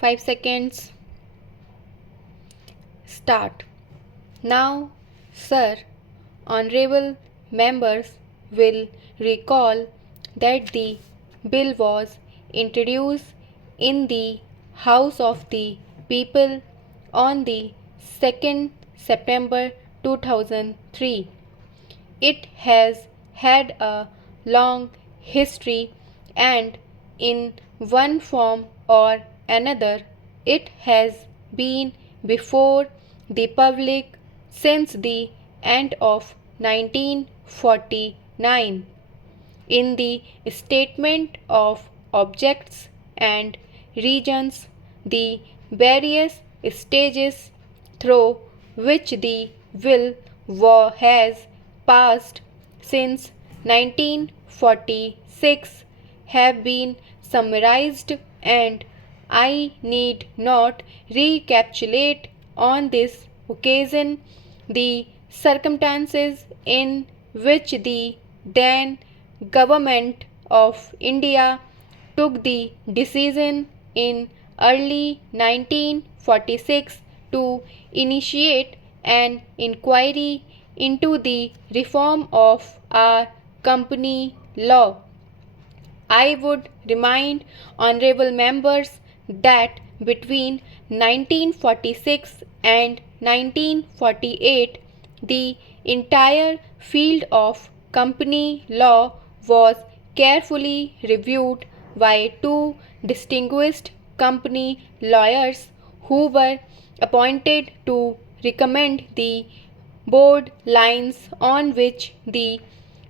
5 seconds. Start. Now, sir, honorable members will recall that the bill was introduced in the House of the People on the 2nd September 2003. It has had a long history, and in one form or another, it has been before the public since the end of 1949. In the statement of objects and regions, the various stages through which the bill has passed since 1946 have been summarized, and I need not recapitulate on this occasion the circumstances in which the then Government of India took the decision in early 1946 to initiate an inquiry into the reform of our company law. I would remind honorable members that between 1946 and 1948, the entire field of company law was carefully reviewed by two distinguished company lawyers who were appointed to recommend the broad lines on which the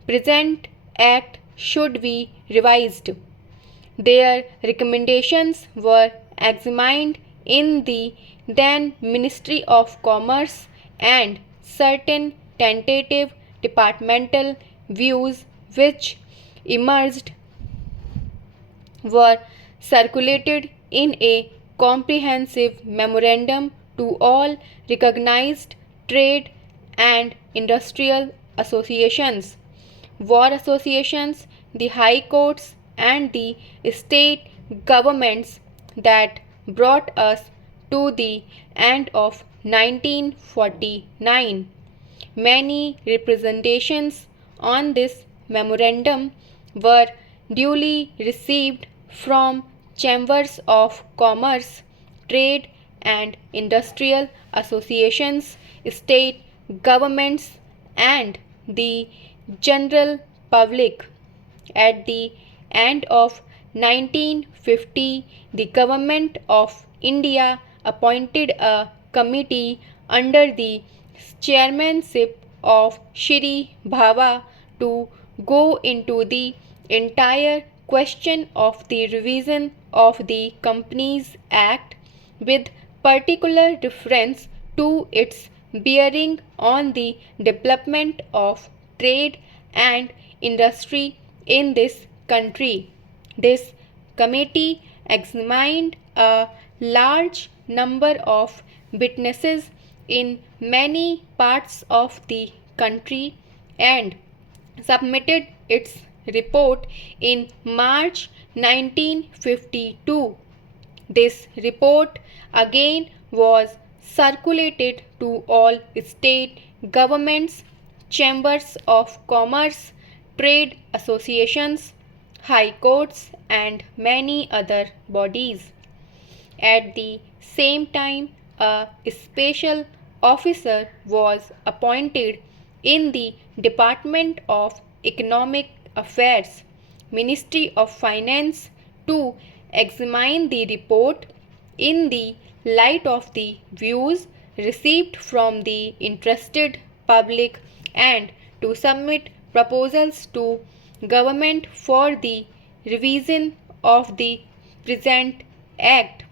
present act should be revised. Their recommendations were examined in the then Ministry of Commerce, and certain tentative departmental views which emerged were circulated in a comprehensive memorandum to all recognized trade and industrial associations, war associations, the high courts, and the state governments that brought us to the end of 1949. Many representations on this memorandum were duly received from chambers of commerce, trade and industrial associations, state governments, and the general public. At the end of 1950, the Government of India appointed a committee under the chairmanship of Shri Bhava to go into the entire question of the revision of the Companies Act, with particular reference to its bearing on the development of trade and industry in this country. This committee examined a large number of witnesses in many parts of the country and submitted its report in March 1952. This report again was circulated to all state governments, chambers of commerce, trade associations, high courts, and many other bodies. At the same time, a special officer was appointed in the Department of Economic Affairs, Ministry of Finance, to examine the report in the light of the views received from the interested public and to submit proposals to government for the revision of the present act.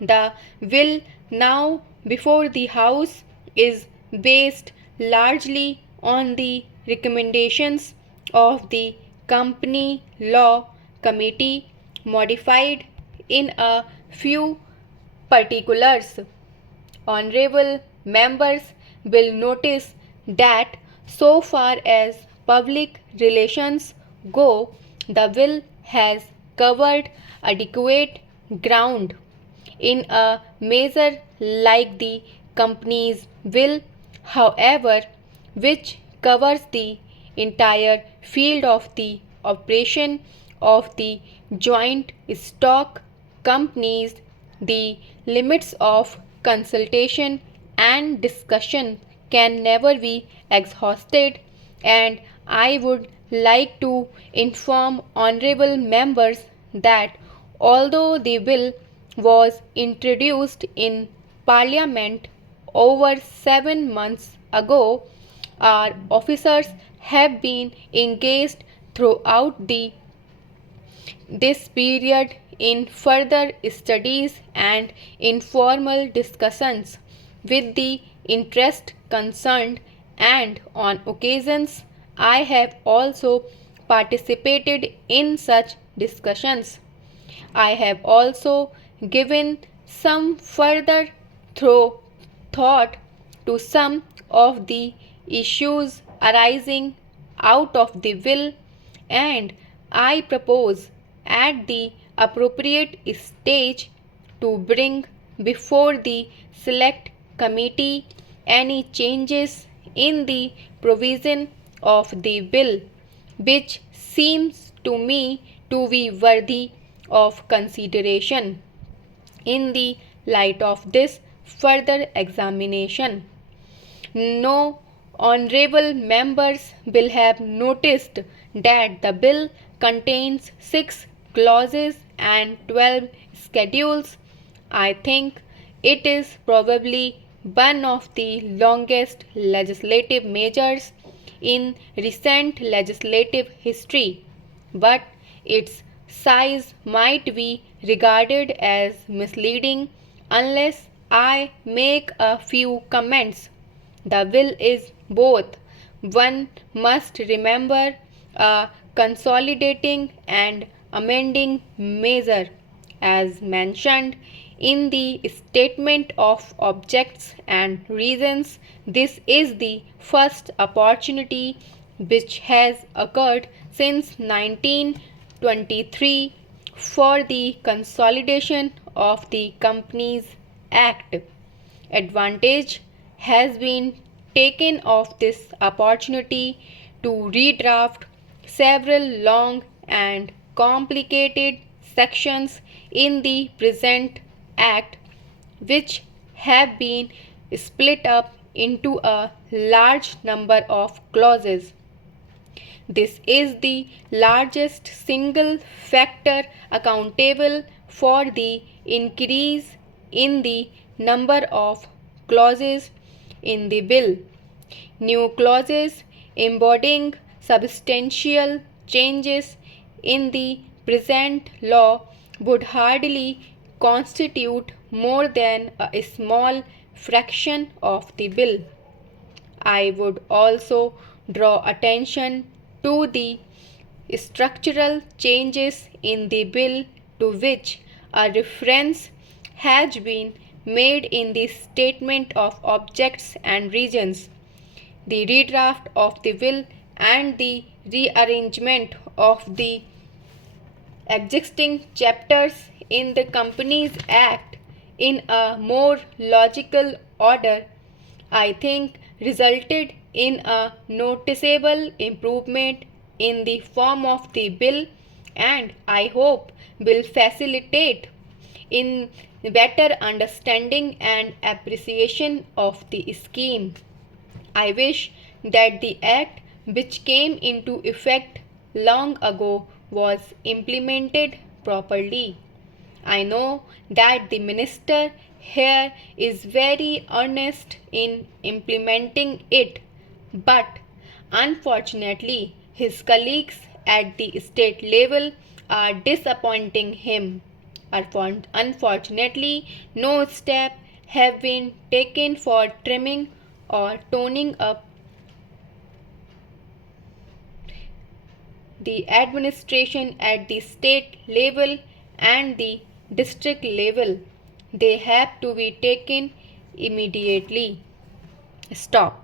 The bill now before the House is based largely on the recommendations of the Company Law Committee, modified in a few particulars. Honorable members will notice that so far as public relations go, the bill has covered adequate ground in a measure like the company's will, however, which covers the entire field of the operation of the joint stock companies, the limits of consultation and discussion can never be exhausted, and I would like to inform honorable members that although the bill was introduced in Parliament over 7 months ago, our officers have been engaged throughout this period in further studies and informal discussions with the interest concerned, and on occasions I have also participated in such discussions. I have also given some further thought to some of the issues arising out of the will, and I propose at the appropriate stage to bring before the select committee any changes in the provision of the bill which seems to me to be worthy of consideration. In the light of this further examination, no honorable members will have noticed that the bill contains 6 clauses and 12 schedules. I think it is probably one of the longest legislative measures in recent legislative history, but its size might be regarded as misleading unless I make a few comments. The will is both, one must remember, a consolidating and amending measure, as mentioned in the statement of objects and reasons. This is the first opportunity which has occurred since 1923 for the consolidation of the Companies Act. Advantage has been taken of this opportunity to redraft several long and complicated sections in the present Act, which have been split up into a large number of clauses. This is the largest single factor accountable for the increase in the number of clauses in the bill. New clauses embodying substantial changes in the present law would hardly constitute more than a small fraction of the bill. I would also draw attention to the structural changes in the bill to which a reference has been made in the statement of objects and reasons. The redraft of the will and the rearrangement of the existing chapters in the Companies Act in a more logical order, I think, resulted in a noticeable improvement in the form of the bill, and I hope will facilitate in better understanding and appreciation of the scheme. I wish that the Act, which came into effect long ago, was implemented properly. I know that the minister here is very earnest in implementing it, but unfortunately his colleagues at the state level are disappointing him. Unfortunately, no step have been taken for trimming or toning up the administration at the state level and the district level. They have to be taken immediately. Stop.